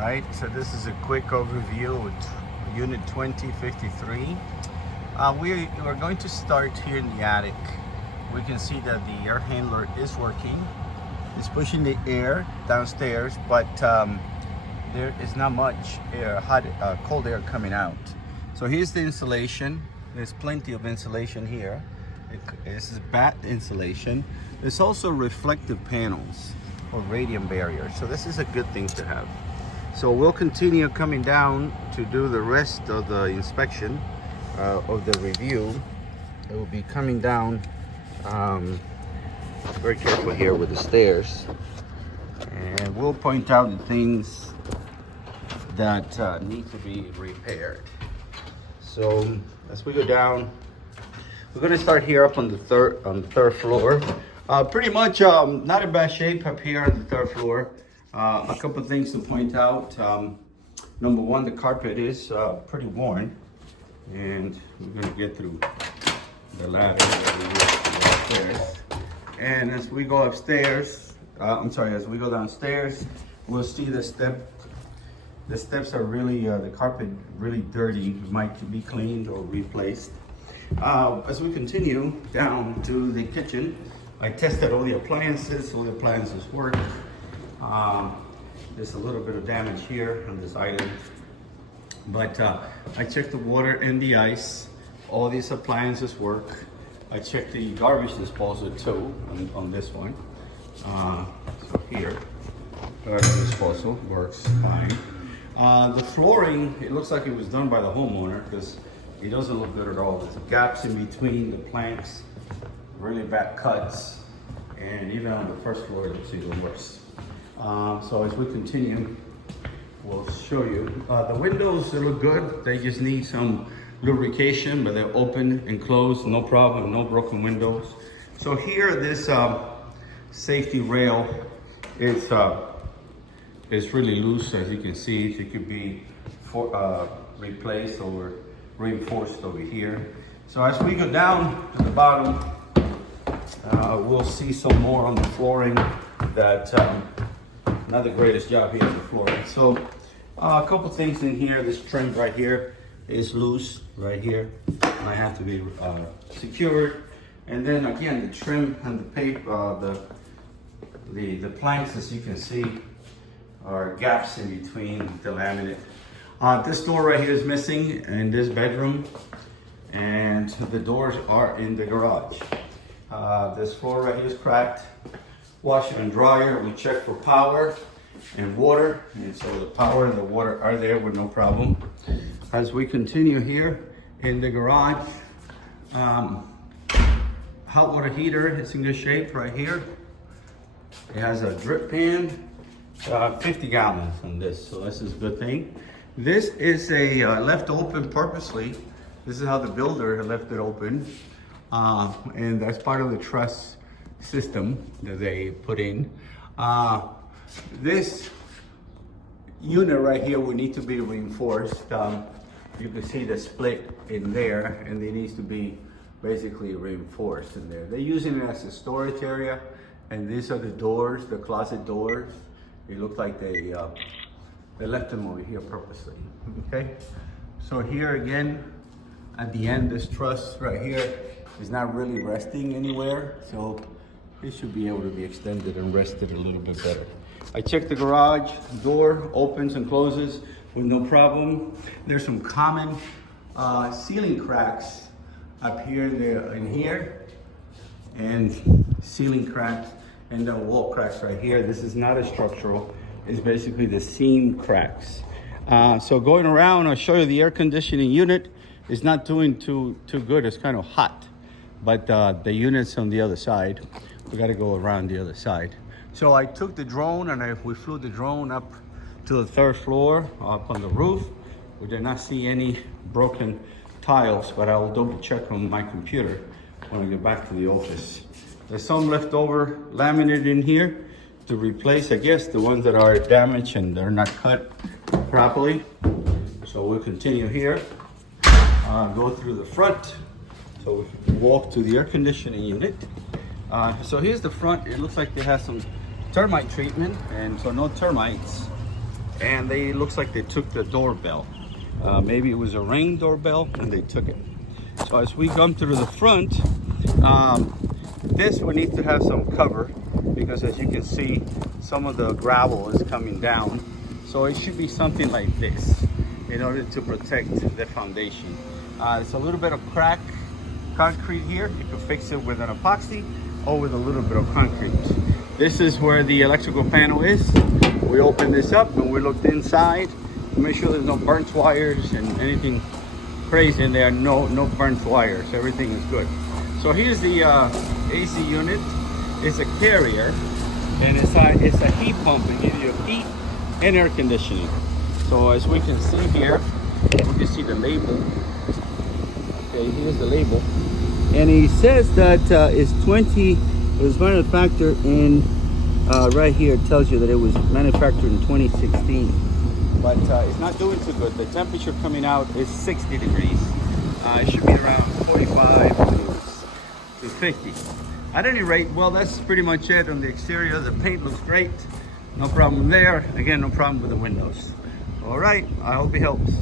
right, so this is a quick overview with Unit 2053. We are going to start here in the attic. We can see that the air handler is working. It's pushing the air downstairs, but there is not much air, cold air coming out. So here's the insulation. There's plenty of insulation here. This is batt insulation. There's also reflective panels or radiant barriers. So this is a good thing to have. So we'll continue coming down to do the rest of the inspection of the review. It will be coming down very careful here with the stairs, and we'll point out the things that need to be repaired. So as we go down, we're going to start here up on the third floor. Pretty much not in bad shape up here on the third floor. A couple of things to point out. Number one, the carpet is pretty worn, and we're going to get through the ladder upstairs. And as we go upstairs, as we go downstairs, we'll see the step. The steps are really, the carpet really dirty, might be cleaned or replaced. As we continue down to the kitchen, I tested all the appliances work. There's a little bit of damage here on this island, but I checked the water and the ice. All these appliances work. I checked the garbage disposal too on this one. So here, garbage disposal works fine. The flooring, it looks like it was done by the homeowner because it doesn't look good at all. There's gaps in between the planks, really bad cuts, and even on the first floor it looks even worse. So as we continue, we'll show you. The windows, they look good. They just need some lubrication, but they're open and closed, no problem, no broken windows. So here, this safety rail is really loose, as you can see. It could be replaced or reinforced over here. So as we go down to the bottom, we'll see some more on the flooring that not the greatest job here on the flooring. So a couple things in here. This trim right here is loose right here. I have to be secured. And then again, the trim and the paper, the planks, as you can see, are gaps in between the laminate. This door right here is missing in this bedroom, and the doors are in the garage. This floor right here is cracked. Washer and dryer, we check for power and water, and so the power and the water are there with no problem. As we continue here in the garage, hot water heater is in good shape right here. It has a drip pan, 50 gallons on this, so this is a good thing. This is a left open purposely. This is how the builder left it open, and that's part of the truss system that they put in. This unit right here will need to be reinforced. You can see the split in there, and it needs to be basically reinforced in there. They're using it as a storage area, and these are the doors, the closet doors. It looks like they left them over here purposely. Okay, so here again, at the end, this truss right here is not really resting anywhere, so it should be able to be extended and rested a little bit better. I checked the garage door, opens and closes with no problem. There's some common ceiling cracks up here and here, and ceiling cracks and the wall cracks right here. This is not a structural, it's basically the seam cracks. So going around, I'll show you the air conditioning unit is not doing too good. It's kind of hot, but the unit's on the other side. We got to go around the other side. So I took the drone and we flew the drone up to the third floor, up on the roof. We did not see any broken tiles, but I'll double check on my computer when I get back to the office. There's some leftover laminate in here to replace, I guess, the ones that are damaged and they're not cut properly. So we'll continue here, go through the front. So we walk to the air conditioning unit. So here's the front. It looks like they have some termite treatment, and so no termites. and they looks like they took the doorbell. Maybe it was a Ring doorbell and they took it. So as we come through the front, this one needs to have some cover, because as you can see, some of the gravel is coming down. So it should be something like this in order to protect the foundation. It's a little bit of crack concrete here. You can fix it with an epoxy or with a little bit of concrete. This is where the electrical panel is. We open this up and we looked inside to make sure there's no burnt wires and anything crazy in there. No burnt wires. Everything is good. So here's the AC unit. It's a Carrier, and it's a heat pump to give you heat and air conditioning. So as we can see here, we can see the label. Okay, here's the label, and he says that it's 20. It was manufactured in right here. It tells you that it was manufactured in 2016, but it's not doing too good. The temperature coming out is 60 degrees. It should be around 45 to 50. At any rate, well, that's pretty much it on the exterior. The paint looks great. No problem there. Again, no problem with the windows. All right, I hope it helps.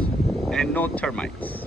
And no termites.